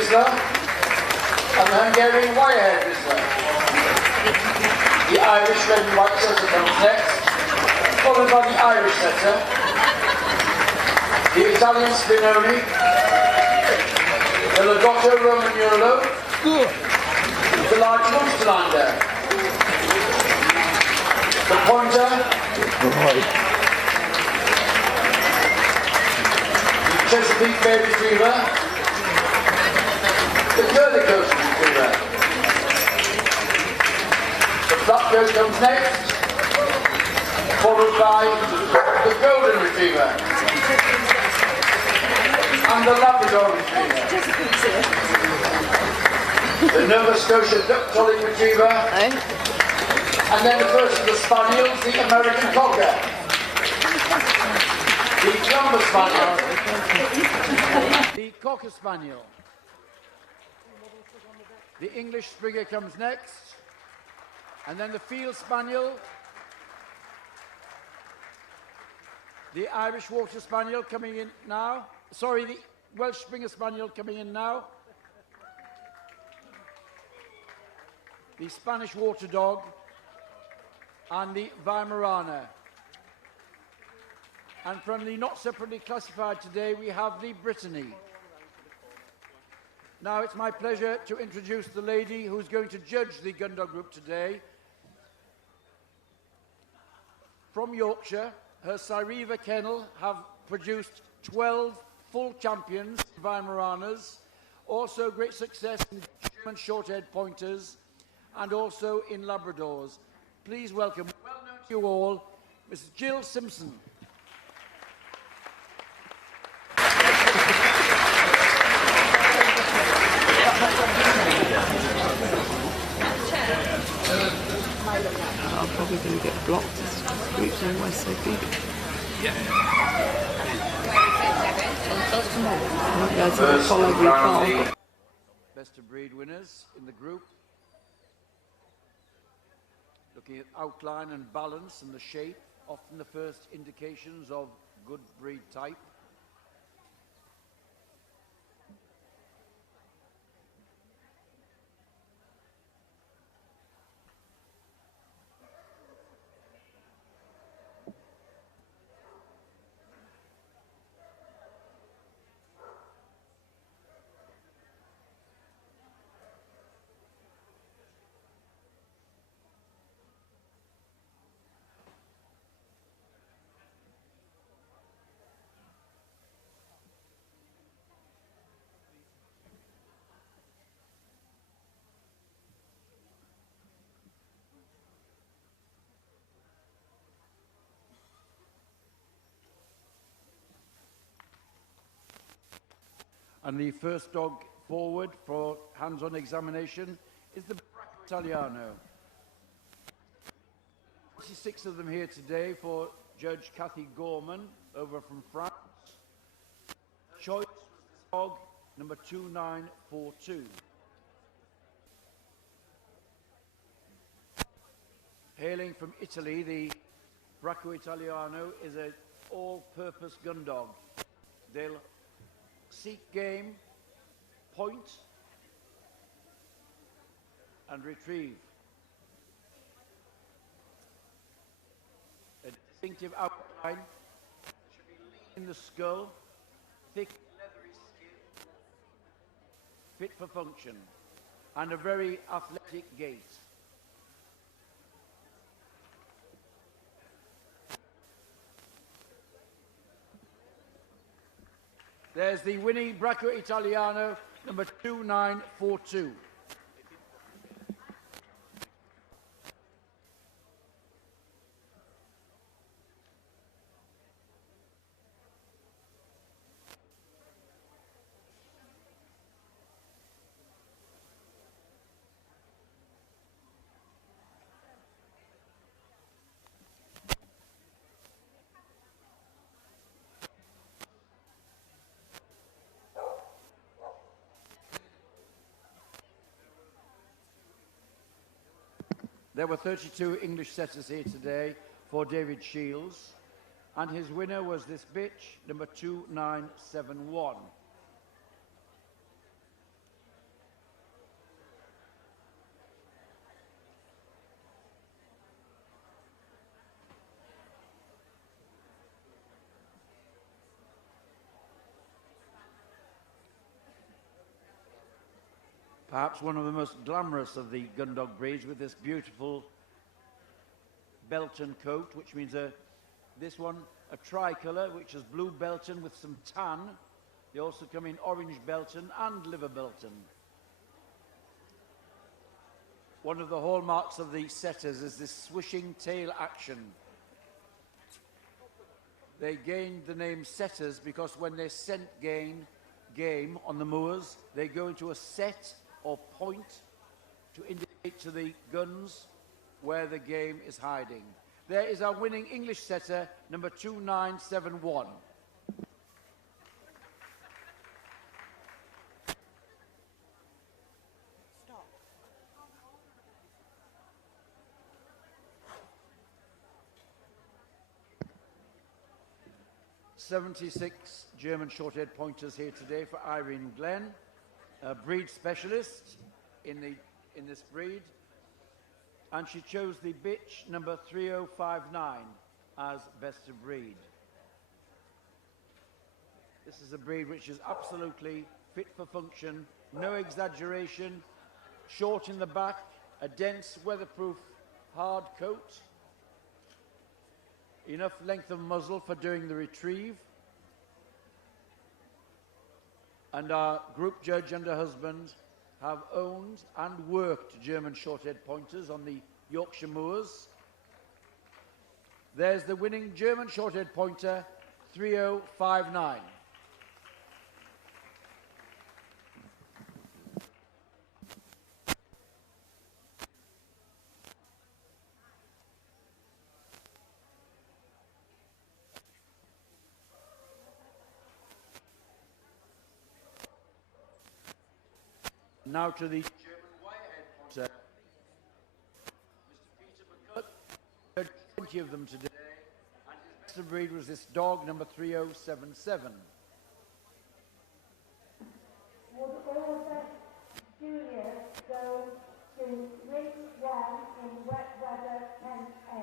Vizsla and the Hungarian wire-haired Vizsla. The Irish red and white setter comes next, followed by the Irish setter, the Italian Spinoni, the Labrador Romagnolo, the large Munsterlander, the Pointer, the Chesapeake Bay Retriever, the Portuguese Pointer. The Blackpool comes next, followed by the Golden Retriever and the Labrador Retriever. The Nova Scotia Duck-Tolling Retriever, and then the first of the Spaniels, the American Cocker, the Clumber Spaniel, the Cocker Spaniel, the English Springer comes next, and then the Field Spaniel, the Irish Water Spaniel coming in now, sorry, the Welsh Springer Spaniel coming in now, the Spanish Water Dog, and the Weimaraner. And from the not separately classified today, we have the Brittany. Now it's my pleasure to introduce the lady who's going to judge the Gundog group today. From Yorkshire, her Cyriva kennel have produced 12 full champions, Weimaraners, also great success in German short-haired pointers, and also in Labradors. Please welcome, well known to you all, Mrs. Jill Simpson. I'm probably going to get blocked. This group's always so big. Yeah. I might go to the follow group park. Best of breed winners in the group. Looking at outline and balance and the shape, often the first indications of good breed type. And the first dog forward for hands-on examination is the Blackpool Italiano. 26 of them here today for Judge Kathy Gorman over from France. Choice dog number 2942. Hailing from Italy, the Bracco Italiano is an all-purpose gun dog. They'll seek game, point, and retrieve. A distinctive outline, should be lean in the skull, thick leathery skin, fit for function, and a very athletic gait. There's the winning Bracco Italiano, number 2942. There were 32 English setters here today for David Shields, and his winner was this bitch, number 2971. Perhaps one of the most glamorous of the Gundog breeds, with this beautiful Belton coat, which means this one a tricolour, which is blue Belton with some tan. They also come in orange Belton and liver Belton. One of the hallmarks of the setters is this swishing tail action. They gained the name setters because when they scent game on the moors, they go into a set or point to indicate to the guns where the game is hiding. There is our winning English setter, number 2971. Stop. 76 German short-haired pointers here today for Irene Glenn, a breed specialist in this breed, and she chose the bitch number 3059 as best of breed. This is a breed which is absolutely fit for function, no exaggeration, short in the back, a dense, weatherproof, hard coat, enough length of muzzle for doing the retrieve. And our group judge and her husband have owned and worked German short-haired pointers on the Yorkshire moors. There's the winning German short-haired pointer, 3059. Now to the German wire-haired pointer. Mr. Peter McCulloch, there are 20 of them today, and his best of breed was this dog, number 3077. Would all the juniors go to Ring 1 in wet weather Kent A?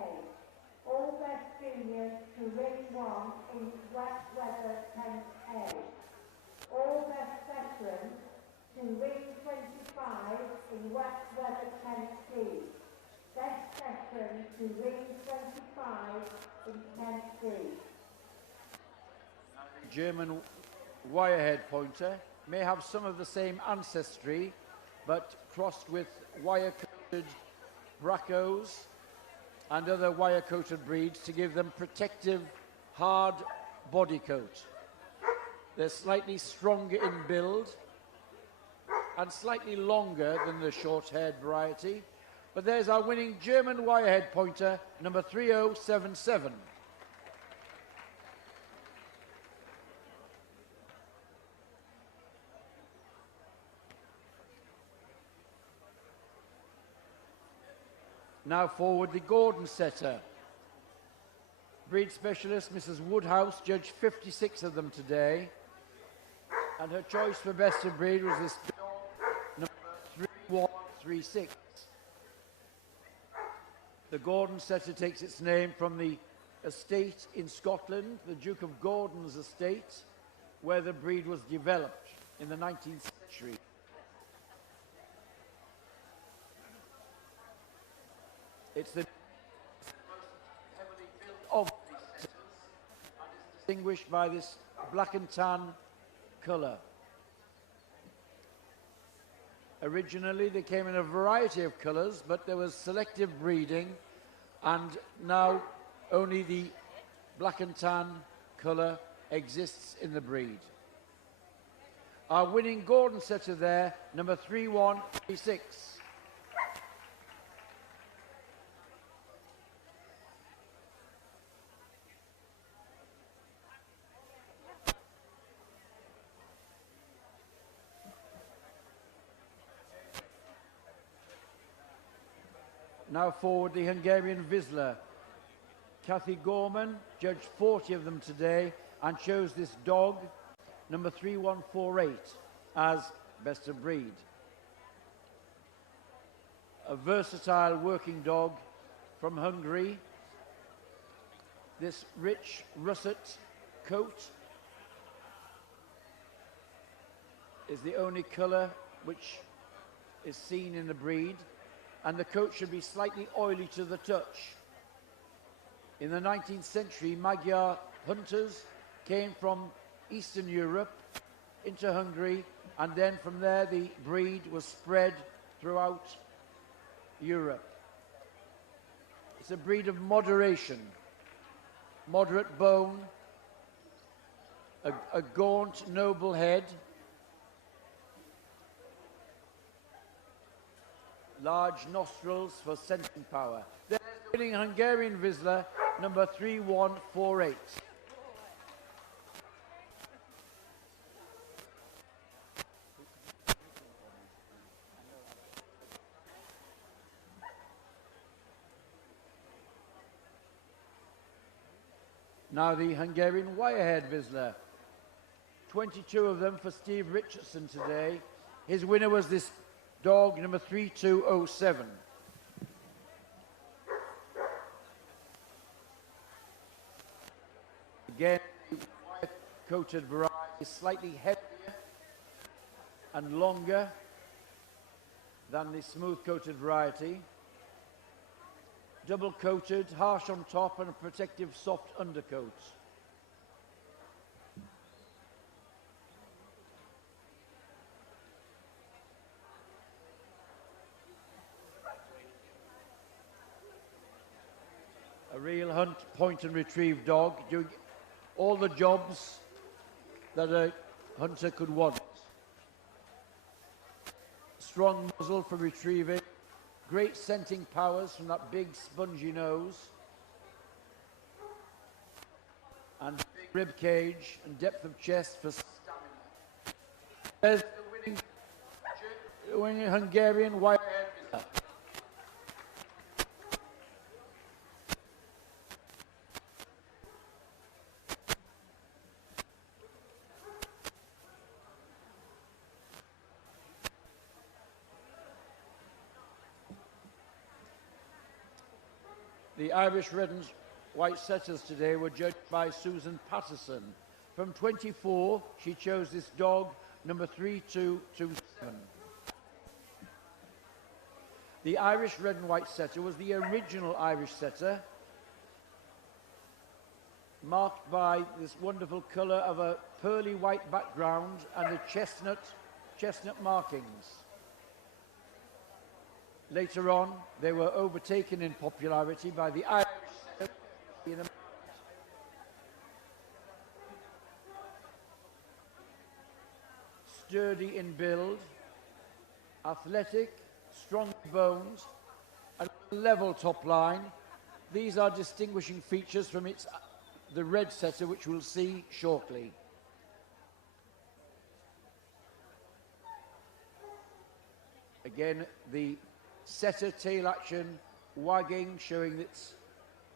All best juniors to Ring 1 in wet weather Kent A. All best veterans to Ring 25 in wet weather Kent D. Best veteran to Ring 25 in Kent D. German wire-haired pointer may have some of the same ancestry, but crossed with wire-coated Bracos and other wire-coated breeds to give them protective, hard body coat. They're slightly stronger in build and slightly longer than the short-haired variety. But there's our winning German wire-haired pointer, number 3077. Now forward the Gordon setter. Breed specialist Mrs. Woodhouse judged 56 of them today, and her choice for best of breed was this dog, number 3136. The Gordon setter takes its name from the estate in Scotland, the Duke of Gordon's estate, where the breed was developed in the 19th century. It's the most heavily built of these setters, and is distinguished by this black and tan colour. Originally, they came in a variety of colours, but there was selective breeding, and now only the black and tan colour exists in the breed. Our winning Gordon setter there, number 3136. Now forward the Hungarian Vizsla. Kathy Gorman judged 40 of them today and chose this dog, number 3148, as best of breed. A versatile working dog from Hungary. This rich russet coat is the only colour which is seen in the breed, and the coat should be slightly oily to the touch. In the 19th century, Magyar hunters came from Eastern Europe into Hungary, and then from there the breed was spread throughout Europe. It's a breed of moderation, moderate bone, a gaunt, noble head, large nostrils for scenting power. There's the winning Hungarian Vizsla, number 3148. Now the Hungarian wire-haired Vizsla. 22 of them for Steve Richardson today. His winner was this dog, number 3207. Again, the wire-coated variety is slightly heavier and longer than the smooth-coated variety. Double-coated, harsh on top, and a protective soft undercoat. A real hunt, point and retrieve dog, doing all the jobs that a hunter could want. Strong muzzle for retrieving. Great scenting powers from that big spongy nose, and big rib cage and depth of chest for stamina. There's the winning Hungarian wire-haired. The Irish red and white setters today were judged by Susan Patterson. From 24, she chose this dog, number 3227. The Irish red and white setter was the original Irish setter, marked by this wonderful colour of a pearly white background and the chestnut markings. Later on, they were overtaken in popularity by the Irish setter. Sturdy in build, athletic, strong bones, and level top line. These are distinguishing features from the red setter, which we'll see shortly. Again, the setter tail action wagging, showing its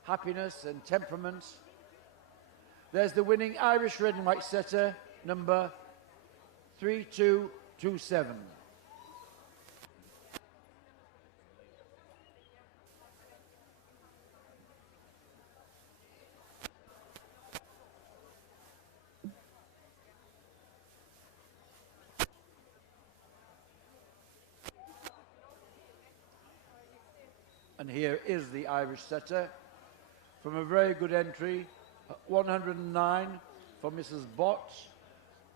happiness and temperament. There's the winning Irish red and white setter, number 3227. And here is the Irish setter from a very good entry, 109 for Mrs. Bott,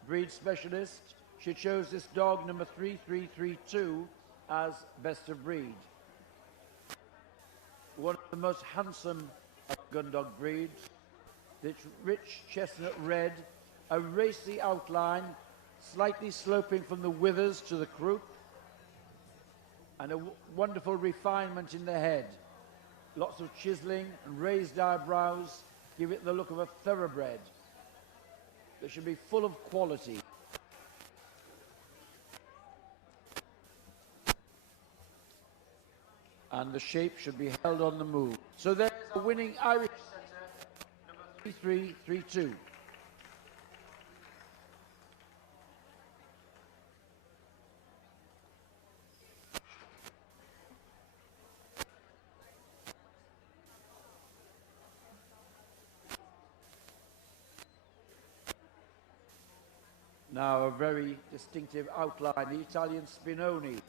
breed specialist. She chose this dog, number 3332, as best of breed. One of the most handsome Gundog breeds. It's rich chestnut red, a racy outline, slightly sloping from the withers to the croup, and a wonderful refinement in the head. Lots of chiseling and raised eyebrows give it the look of a thoroughbred that should be full of quality. And the shape should be held on the move. So there's a winning Irish setter, number 3332. Now a very distinctive outline, the Italian Spinoni.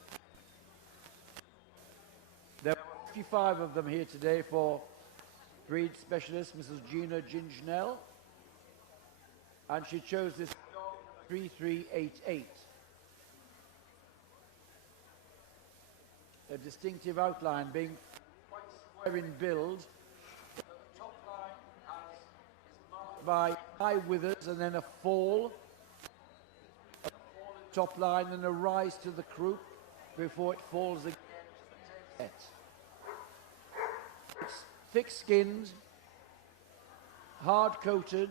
55 of them here today for breed specialist Mrs. Gina Gingnell. And she chose this 3388. A distinctive outline, being quite square in build. The top line is marked by high withers and then a fall at the top line and a rise to the croup before it falls again to the set. It's thick-skinned, hard-coated,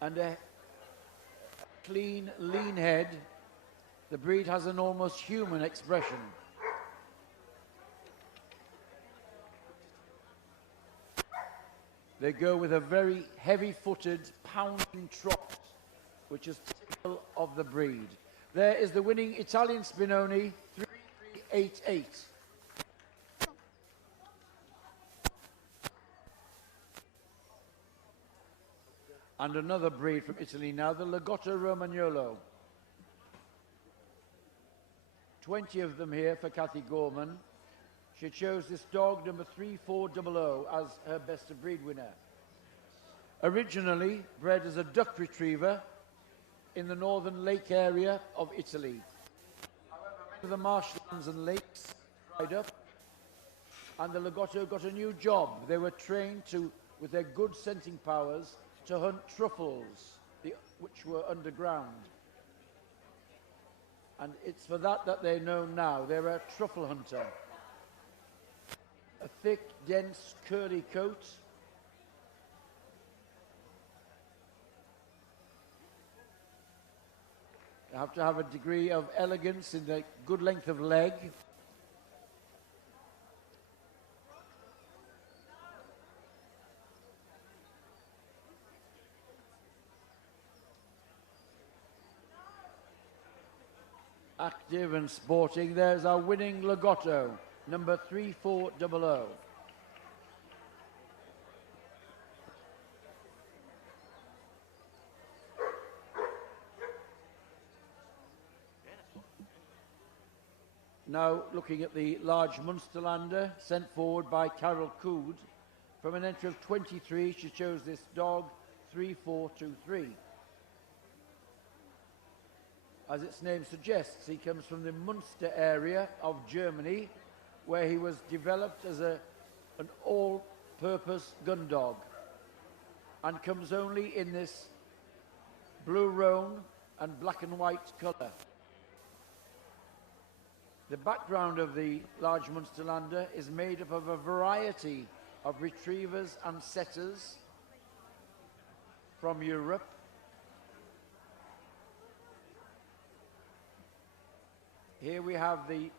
and a clean, lean head. The breed has an almost human expression. They go with a very heavy-footed, pounding trot, which is typical of the breed. There is the winning Italian Spinoni, 3388. And another breed from Italy now, the Lagotto Romagnolo. 20 of them here for Kathy Gorman. She chose this dog, number 3400, as her best of breed winner. Originally bred as a duck retriever in the northern lake area of Italy. However, many of the marshlands and lakes dried up, and the Lagotto got a new job. They were trained to, with their good scenting powers, to hunt truffles, which were underground. And it's for that that they're known now. They're a truffle hunter. A thick, dense, curly coat. You have to have a degree of elegance in the good length of leg. Active and sporting. There's our winning Lagotto, number 3400. Now looking at the large Munsterlander, sent forward by Carol Cood. From an entry of 23, she chose this dog, 3423. As its name suggests, he comes from the Munster area of Germany, where he was developed as an all-purpose gun dog, and comes only in this blue roan and black and white colour. The background of the large Munsterlander is made up of a variety of retrievers and setters from Europe. Here we have the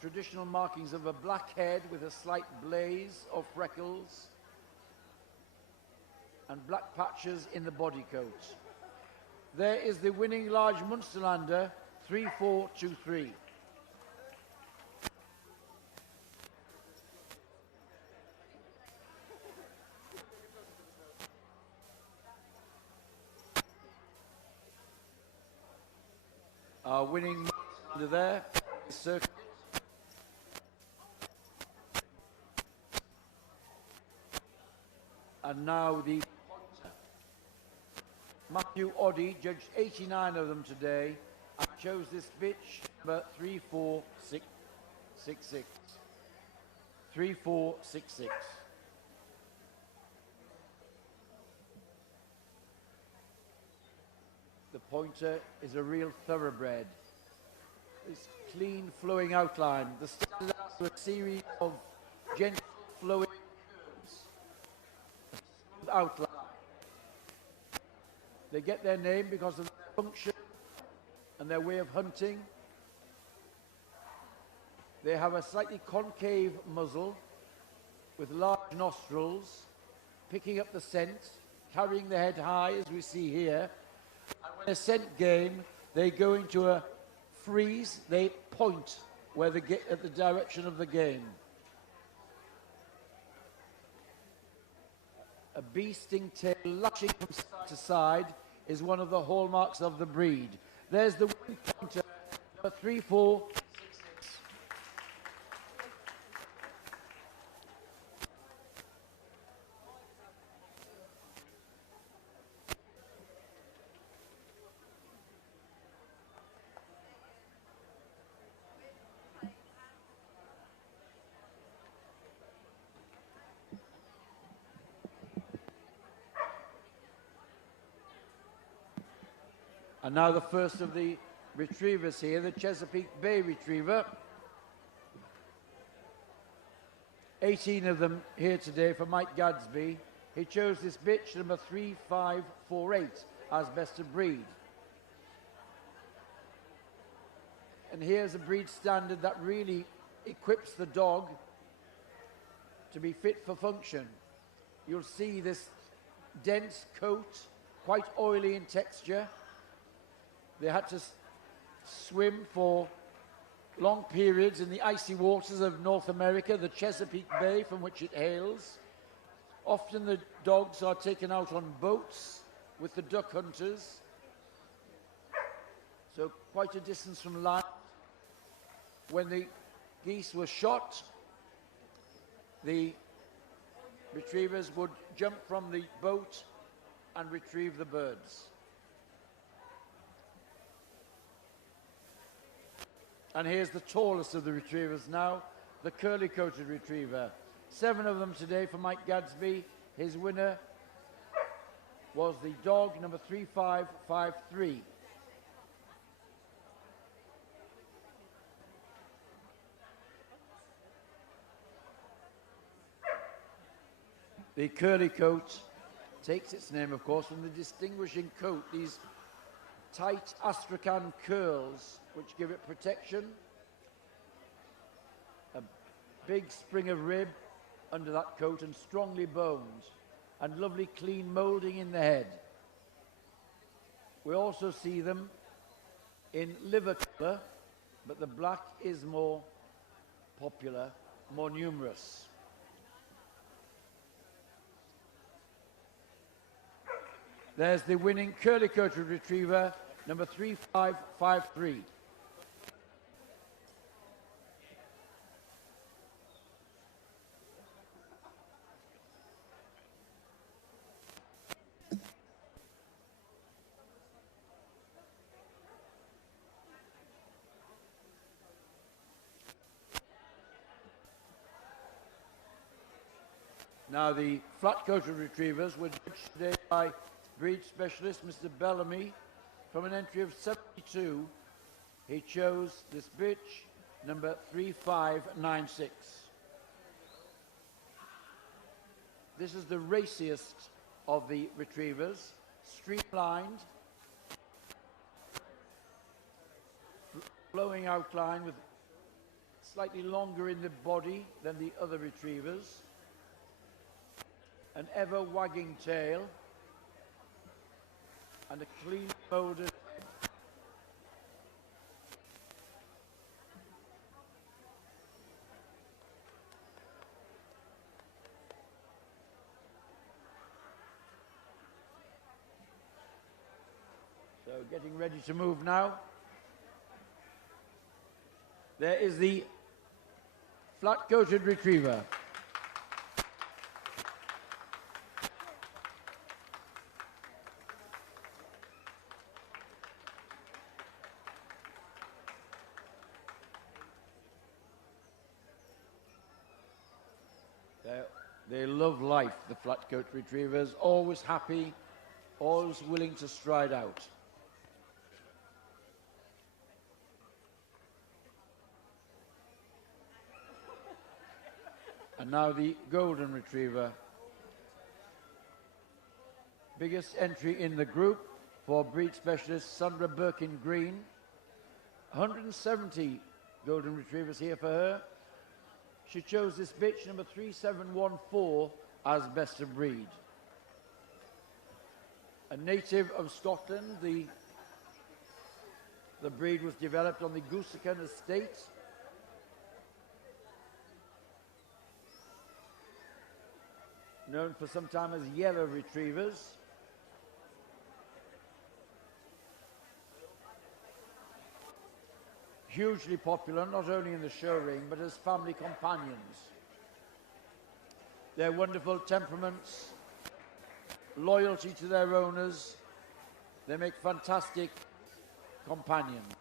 traditional markings of a black head with a slight blaze of freckles and black patches in the body coat. There is the winning large Munsterlander, 3423. Our winning under there is Circuit. And now the Pointer. Matthew Oddy judged 89 of them today and chose this bitch, number 3466. 3466. The Pointer is a real thoroughbred. This clean flowing outline, the standard to a series of gentle flowing curves, a smooth outline. They get their name because of their function and their way of hunting. They have a slightly concave muzzle with large nostrils, picking up the scent, carrying the head high as we see here. And when a scent game, they go into a freeze, they point where at the direction of the game. A bee-sting tail lashing from side to side is one of the hallmarks of the breed. There's the winning Pointer, number 3466. And now the first of the retrievers here, the Chesapeake Bay Retriever. 18 of them here today for Mike Gadsby. He chose this bitch, number 3548, as best of breed. And here's a breed standard that really equips the dog to be fit for function. You'll see this dense coat, quite oily in texture. They had to swim for long periods in the icy waters of North America, the Chesapeake Bay from which it hails. Often the dogs are taken out on boats with the duck hunters. So quite a distance from land. When the geese were shot, the retrievers would jump from the boat and retrieve the birds. And here's the tallest of the retrievers now, the curly-coated retriever. 7 of them today for Mike Gadsby. His winner was the dog number 3553. The curly coat takes its name, of course, from the distinguishing coat, these tight astrakhan curls which give it protection, a big spring of rib under that coat and strongly boned, and lovely clean moulding in the head. We also see them in liver colour, but the black is more popular, more numerous. There's the winning curly-coated retriever, number 3553. Now the flat-coated retrievers were judged today by breed specialist Mr. Bellamy. From an entry of 72, he chose this bitch, number 3596. This is the raciest of the retrievers, streamlined, flowing outline with slightly longer in the body than the other retrievers, an ever wagging tail, and a clean molded head. So getting ready to move now. There is the flat-coated retriever. They love life, the flat-coat retrievers, always happy, always willing to stride out. And now the golden retriever. Biggest entry in the group for breed specialist Sandra Birkin-Green. 170 golden retrievers here for her. She chose this bitch, number 3714, as best of breed. A native of Scotland, the breed was developed on the Goosecan estate. Known for some time as yellow retrievers. Hugely popular, not only in the show ring, but as family companions. Their wonderful temperaments, loyalty to their owners, they make fantastic companions.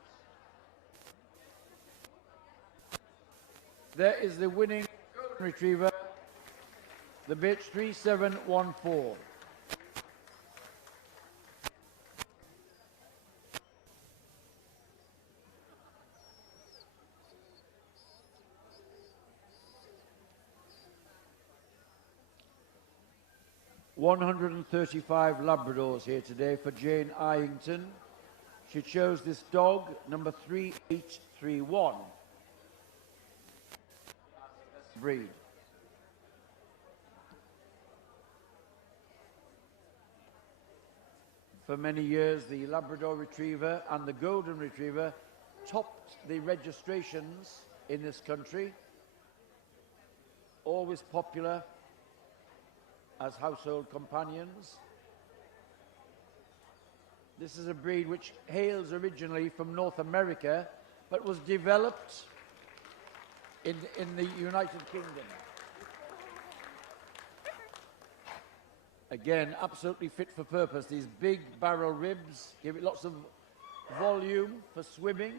There is the winning golden retriever, the bitch 3714. 135 Labradors here today for Jane Eyington. She chose this dog, number 3831. Breed. For many years, the Labrador Retriever and the Golden Retriever topped the registrations in this country. Always popular as household companions. This is a breed which hails originally from North America, but was developed in the United Kingdom. Again, absolutely fit for purpose. These big barrel ribs give it lots of volume for swimming,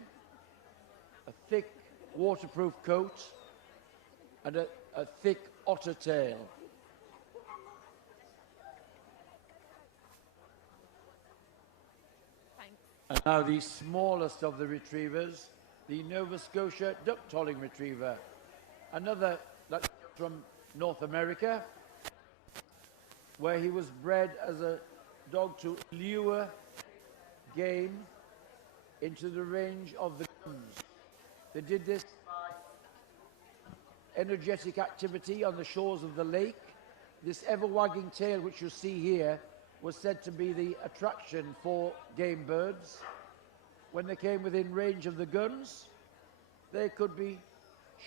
a thick waterproof coat, and a thick otter tail. And now the smallest of the retrievers, the Nova Scotia duck-tolling retriever. Another that's from North America, where he was bred as a dog to lure game into the range of the guns. They did this by energetic activity on the shores of the lake. This ever-wagging tail, which you see here, was said to be the attraction for game birds. When they came within range of the guns, they could be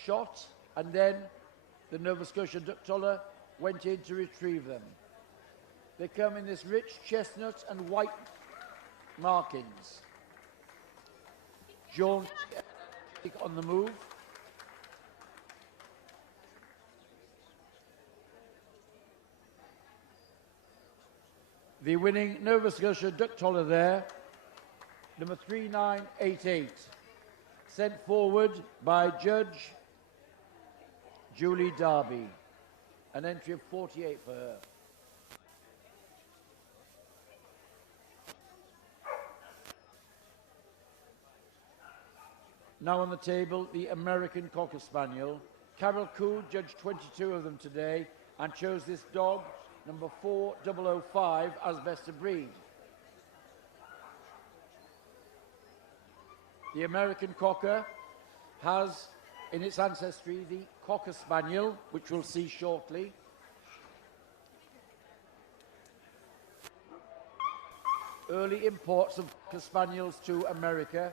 shot, and then the Nova Scotia duck-toller went in to retrieve them. They come in this rich chestnut and white markings. Jaunty on the move. The winning Nova Scotia duck-toller there, number 3988, sent forward by Judge Julie Darby, an entry of 48 for her. Now on the table, the American Cocker Spaniel. Carol Cool judged 22 of them today and chose this dog, number 4005, as best of breed. The American Cocker has in its ancestry the Cocker Spaniel, which we'll see shortly. Early imports of Cocker Spaniels to America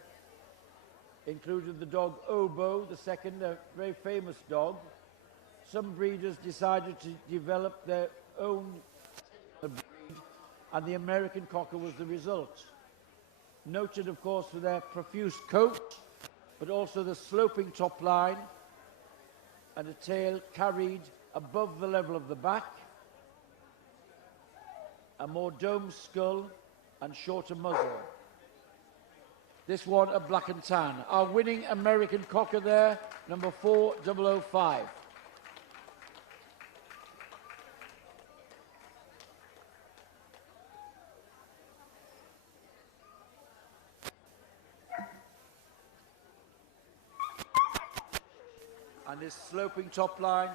included the dog Obo, the second, a very famous dog. Some breeders decided to develop their own breed, and the American Cocker was the result. Noted, of course, for their profuse coat, but also the sloping top line and a tail carried above the level of the back, a more domed skull and shorter muzzle. This one a black and tan. Our winning American Cocker there, number 4005. And this sloping top line,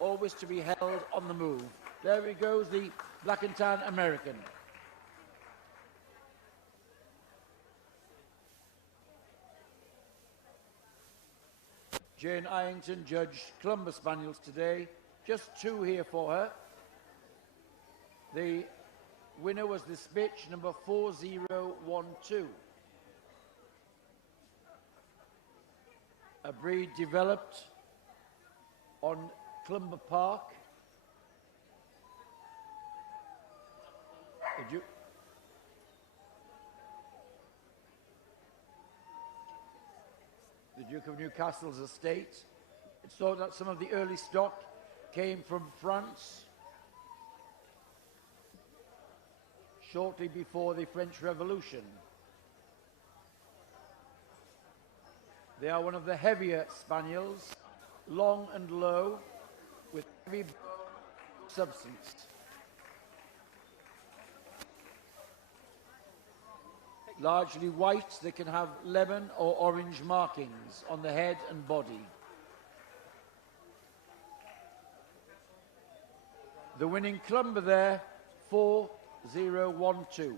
always to be held on the move. There he goes, the black and tan American. Jane Eyington judged Clumber Spaniels today. Just two here for her. The winner was this bitch, number 4012. A breed developed on Clumber Park. The Duke of Newcastle's estate. It's thought that some of the early stock came from France shortly before the French Revolution. They are one of the heavier spaniels, long and low, with heavy substance. Largely white, they can have lemon or orange markings on the head and body. The winning Clumber there, 4012.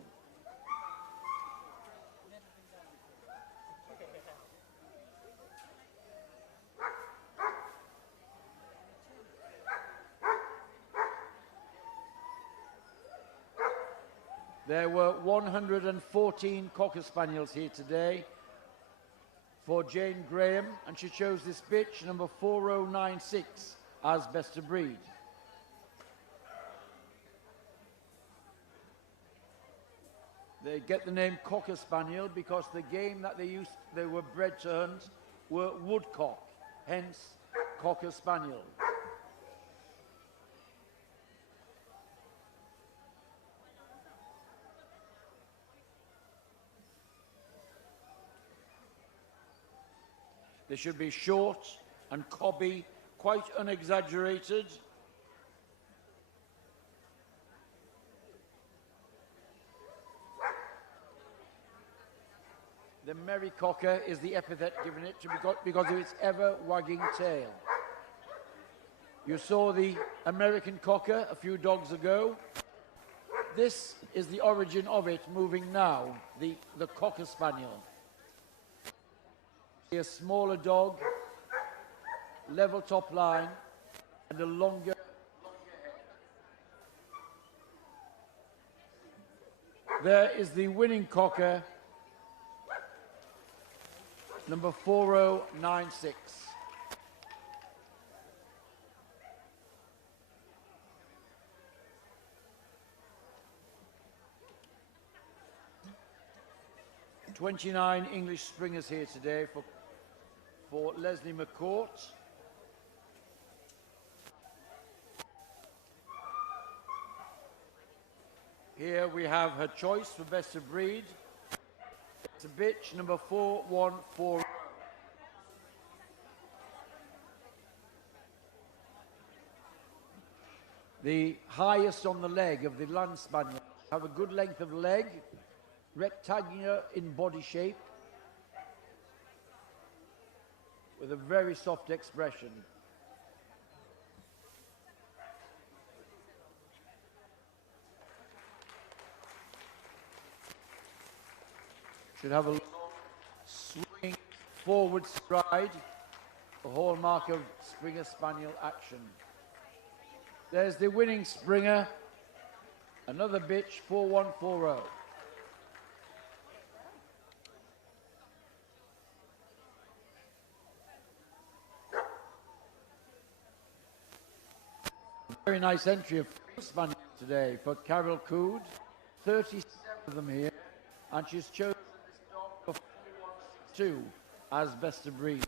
There were 114 Cocker Spaniels here today for Jane Graham, and she chose this bitch, number 4096, as best of breed. They get the name Cocker Spaniel because the game that they were bred to hunt were woodcock, hence Cocker Spaniel. They should be short and cobby, quite unexaggerated. The merry cocker is the epithet given it because of its ever-wagging tail. You saw the American cocker a few dogs ago. This is the origin of it moving now, the Cocker Spaniel. A smaller dog, level top line, and a longer head. There is the winning cocker, number 4096. "29 English Springers here today for Leslie McCourt. Here we have her choice for best of breed. It's a bitch, number 4140. The highest on the leg of the land spaniel. Have a good length of leg, rectangular in body shape, with a very soft expression. Should have a long, swinging forward stride, the hallmark of Springer Spaniel action. There's the winning Springer, another bitch, 4140. Very nice entry of Spaniel today for Carol Cood. 37 of them here, and she's chosen this dog for 4162 as best of breed.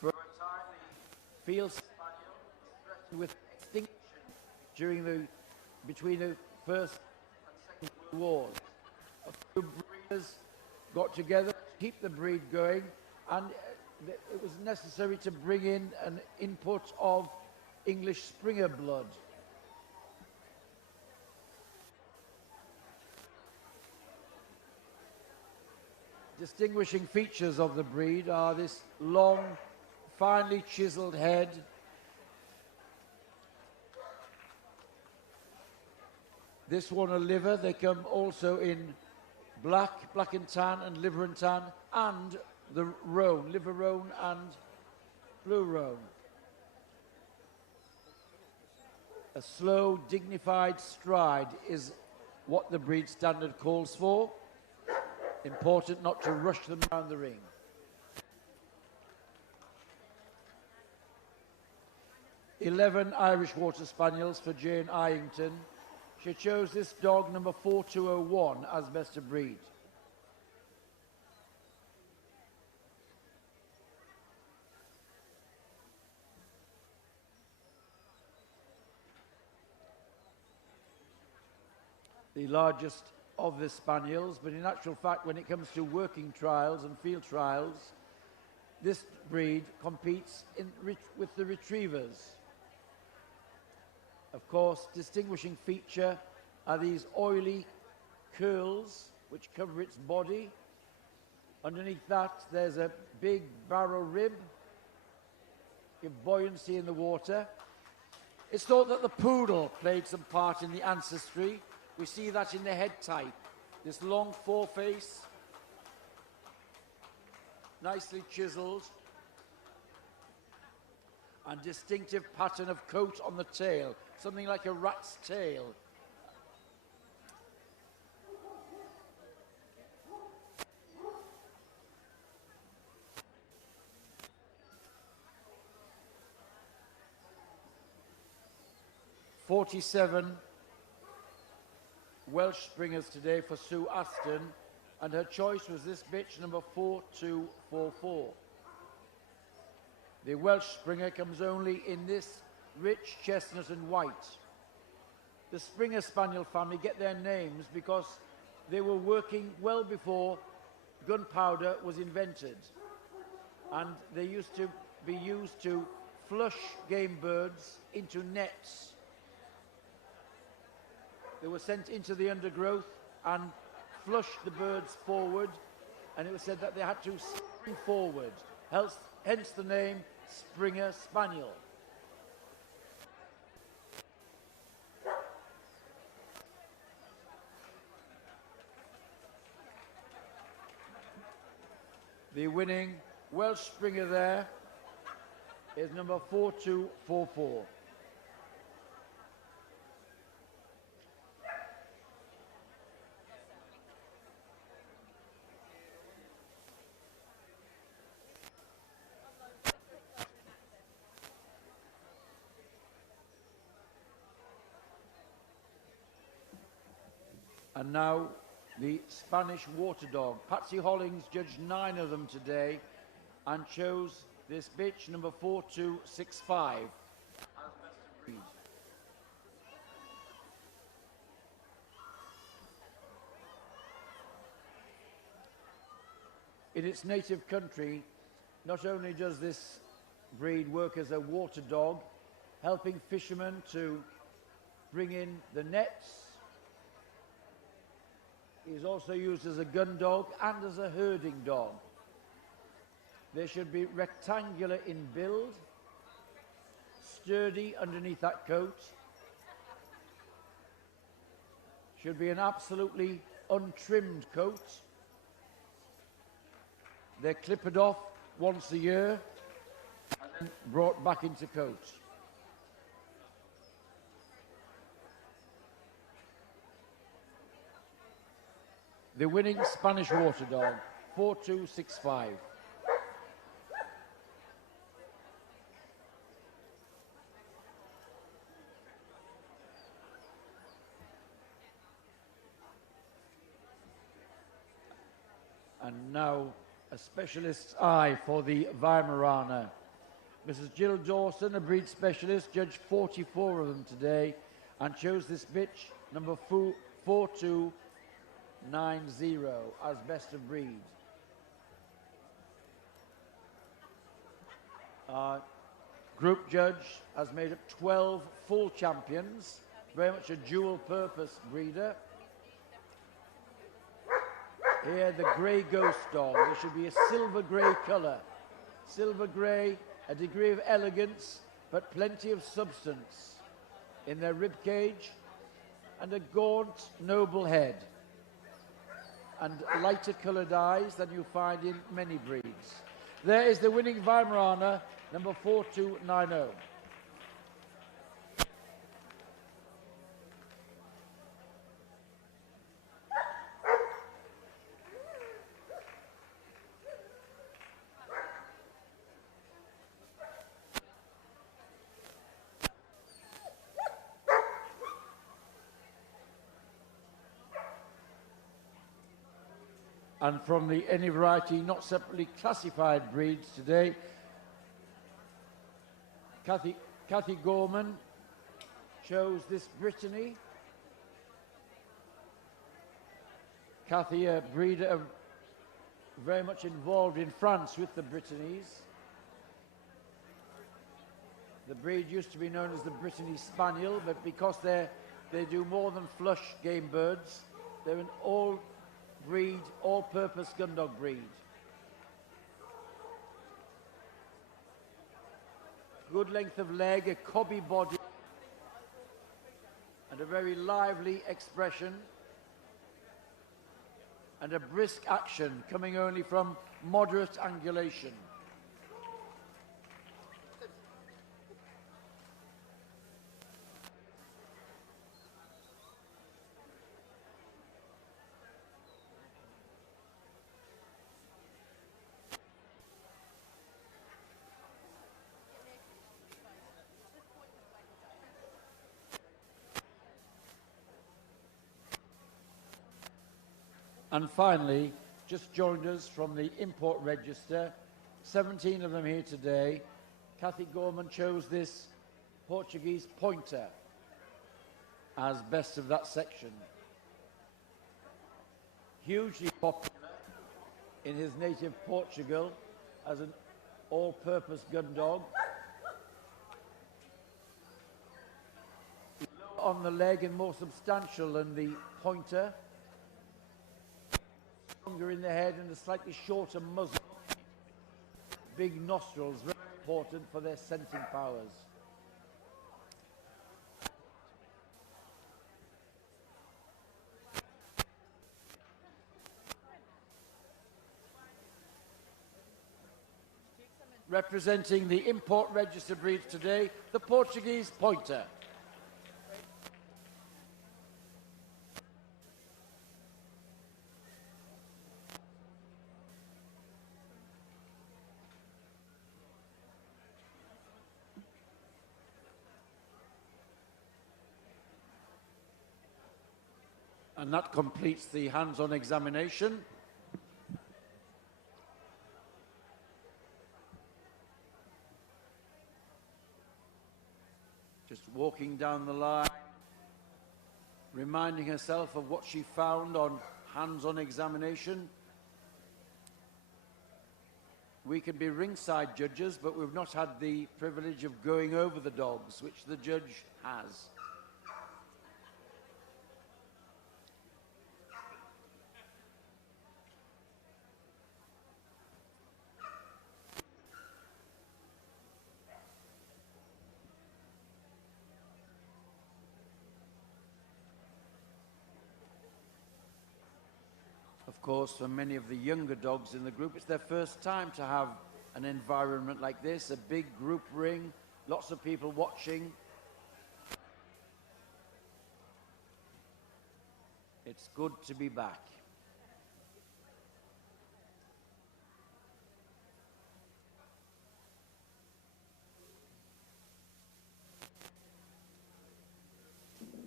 For a time, the field spaniel was threatened with extinction between the First and Second World Wars. A few breeders got together to keep the breed going, and it was necessary to bring in an input of English Springer blood. Distinguishing features of the breed are this long, finely chiseled head, this one a liver. They come also in black and tan, and liver and tan, and the roan, liver roan and blue roan. A slow, dignified stride is what the breed standard calls for. Important not to rush them round the ring. "11 Irish Water Spaniels for Jane Eyington. She chose this dog, number 4201, as best of breed. The largest of the Spaniels, but in actual fact, when it comes to working trials and field trials, this breed competes with the Retrievers. Of course, distinguishing feature are these oily, curls which cover its body. Underneath that, there's a big barrow rib, give buoyancy in the water. It's thought that the poodle played some part in the ancestry. We see that in the head type. This long foreface, nicely chiseled, and distinctive pattern of coat on the tail, something like a rat's tail. "47 Welsh Springers today for Sue Aston, and her choice was this bitch, number 4244. The Welsh Springer comes only in this rich chestnut and white. The Springer Spaniel family get their names because they were working well before gunpowder was invented, and they used to be used to flush game birds into nets. They were sent into the undergrowth and flushed the birds forward, and it was said that they had to spring forward, hence the name Springer Spaniel. The winning Welsh Springer there is number 4244. And now the Spanish water dog. Patsy Hollings judged 9 of them today and chose this bitch, number 4265. In its native country, not only does this breed work as a water dog, helping fishermen to bring in the nets, it is also used as a gun dog and as a herding dog. They should be rectangular in build, sturdy underneath that coat, should be an absolutely untrimmed coat. They're clippered off once a year and then brought back into coat. The winning Spanish water dog, 4265. And now a specialist's eye for the Weimaraner. Mrs. Jill Dawson, a breed specialist, judged 44 of them today and chose this bitch, number 4290, as best of breed. Our group judge has made up 12 full champions, very much a dual-purpose breeder. Here, the grey ghost dog. There should be a silver grey colour. Silver grey, a degree of elegance, but plenty of substance in their rib cage, and a gaunt, noble head, and lighter coloured eyes than you find in many breeds. There is the winning Weimaraner, number 4290. And from the any variety not separately classified breeds today, Kathy Gorman chose this Brittany. Kathy, a breeder very much involved in France with the Brittany's. The breed used to be known as the Brittany Spaniel, but because they do more than flush game birds, They're an all breed, all-purpose Gundog breed. Good length of leg, a cobby body, and a very lively expression, and a brisk action coming only from moderate angulation. And finally, just joined us from the import register, 17 of them here today. Kathy Gorman chose this Portuguese Pointer as best of that section. Hugely popular in his native Portugal as an all-purpose gun dog. Lower on the leg and more substantial than the Pointer. Longer in the head and a slightly shorter muzzle. Big nostrils, very important for their scenting powers. Representing the import register breeds today, the Portuguese Pointer. And that completes the hands-on examination. Just walking down the line, reminding herself of what she found on hands-on examination. We can be ringside judges, but we've not had the privilege of going over the dogs, which the judge has. Of course, for many of the younger dogs in the group, it's their first time to have an environment like this, a big group ring, lots of people watching. It's good to be back.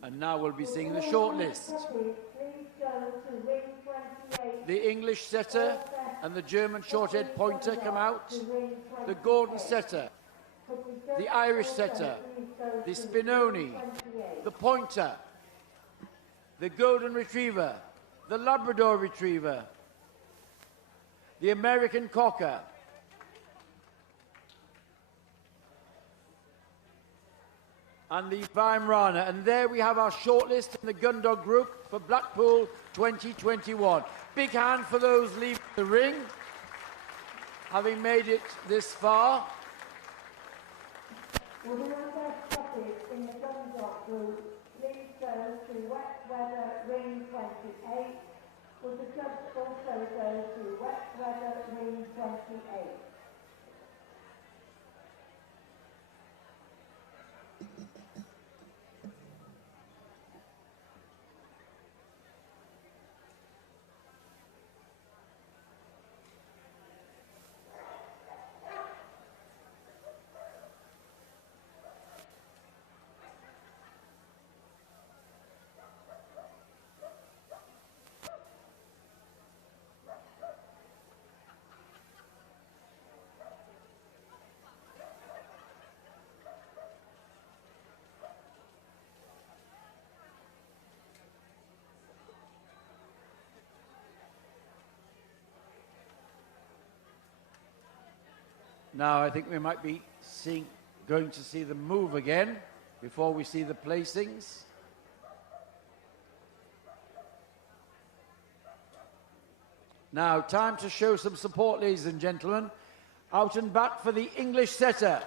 And now we'll be seeing the shortlist. The English setter and the German short-haired pointer come out. The Gordon setter, the Irish setter, the Spinoni, the pointer, the golden retriever, the Labrador retriever, the American cocker, and the Weimaraner. And there we have our shortlist in the Gundog group for Blackpool 2021. Big hand for those leaving the ring, having made it this far. Will the best puppies in the Gundog group please go to wet weather ring 28? Will the judge also go to wet weather ring 28? Now I think we might be going to see them move again before we see the placings. Now, time to show some support, ladies and gentlemen. Out and back for the English setter.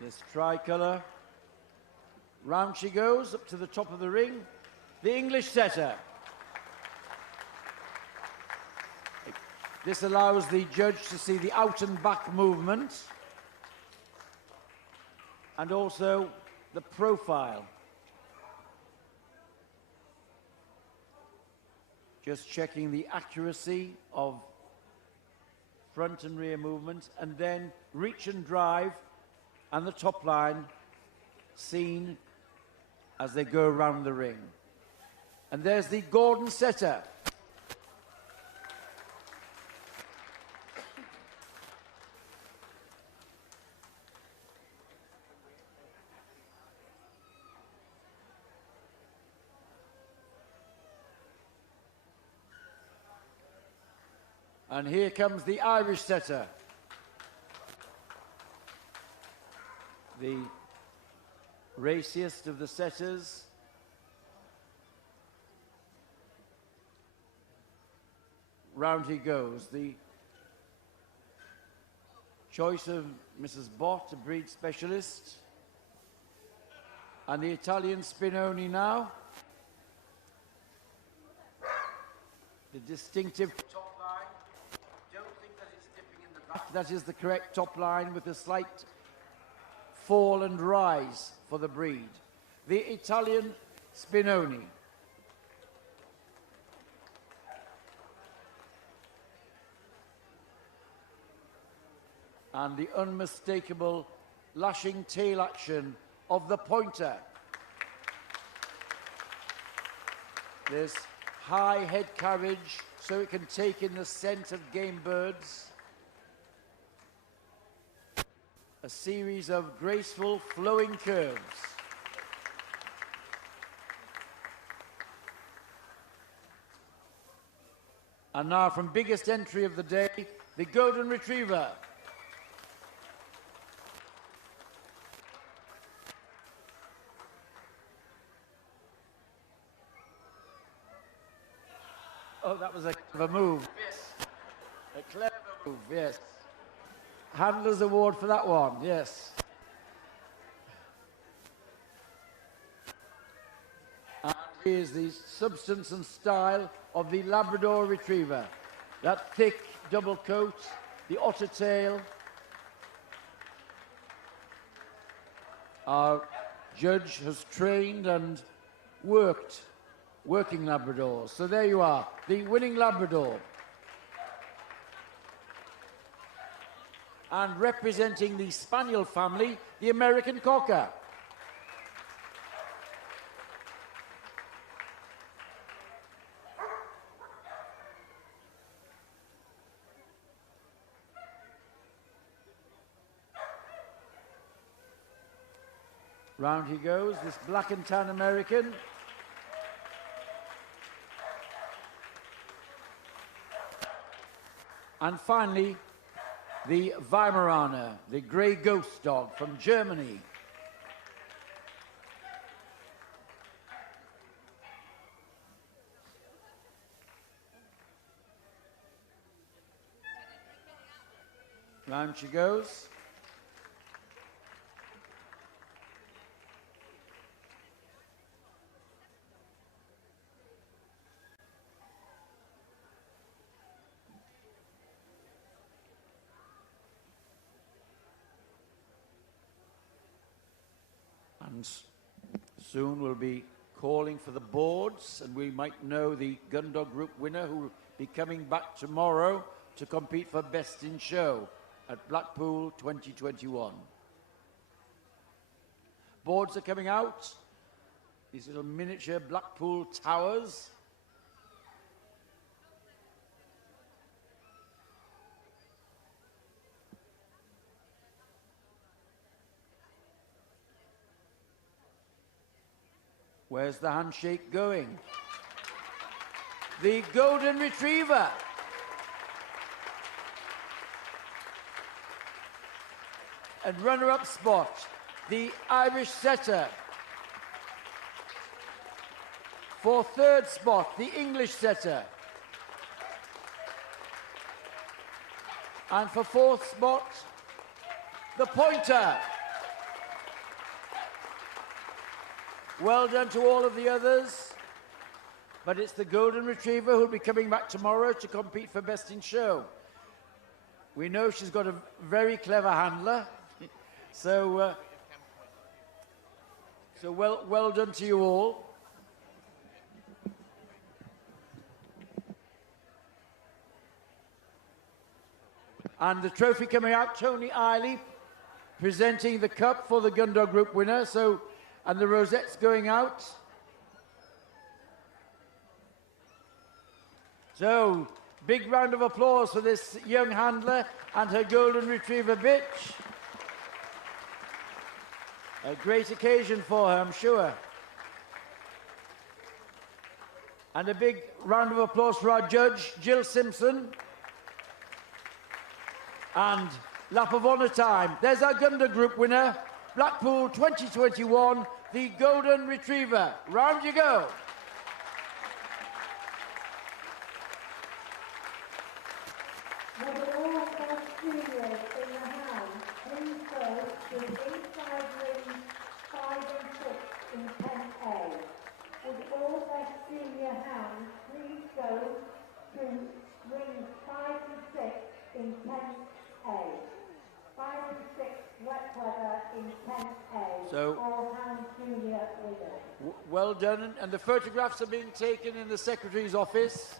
This tricolour. Round she goes, up to the top of the ring. The English setter. This allows the judge to see the out and back movement and also the profile. Just checking the accuracy of front and rear movement, and then reach and drive and the top line seen as they go around the ring. And there's the Gordon setter. And here comes the Irish setter. The raciest of the setters. Round he goes. The choice of Mrs. Bott, a breed specialist. And the Italian Spinoni now. The distinctive top line. Don't think that it's dipping in the back. That is the correct top line with a slight fall and rise for the breed. The Italian Spinoni. And the unmistakable lashing tail action of the pointer. This high head carriage so it can take in the scent of game birds. A series of graceful flowing curves. And now from biggest entry of the day, the Golden Retriever. Oh, that was a clever move. Yes. A clever move, yes. Handler's Award for that one, yes. And here's the substance and style of the Labrador Retriever. That thick double coat, the otter tail. Our judge has trained and working Labradors. So there you are, the winning Labrador. And representing the Spaniel family, the American Cocker. Round he goes, this black and tan American. And finally, the Weimaraner, the grey ghost dog from Germany. Round she goes. And soon we'll be calling for the boards, and we might know the Gundog Group winner who will be coming back tomorrow to compete for Best in Show at Blackpool 2021. Boards are coming out. These little miniature Blackpool towers. Where's the handshake going? The Golden Retriever. And runner-up spot, the Irish setter. For third spot, the English setter. And for fourth spot, the Pointer. Well done to all of the others. But it's the Golden Retriever who'll be coming back tomorrow to compete for Best in Show. We know she's got a very clever handler. So well done to you all. And the trophy coming out, Tony Eiley presenting the cup for the Gundog Group winner. So, and the rosettes going out. So, big round of applause for this young handler and her Golden Retriever bitch. A great occasion for her, I'm sure. And a big round of applause for our judge, Jill Simpson. And lap of honour time. There's our Gundog Group winner, Blackpool 2021, the Golden Retriever. Round you go. With all best juniors in the hand, please go to inside rings 5 and 6 in 10A. With all best junior hands, please go to rings 5 and 6 in 10A. 5 and 6 wet weather in 10A. So, all hands junior winners. well done. And the photographs are being taken in the Secretary's office.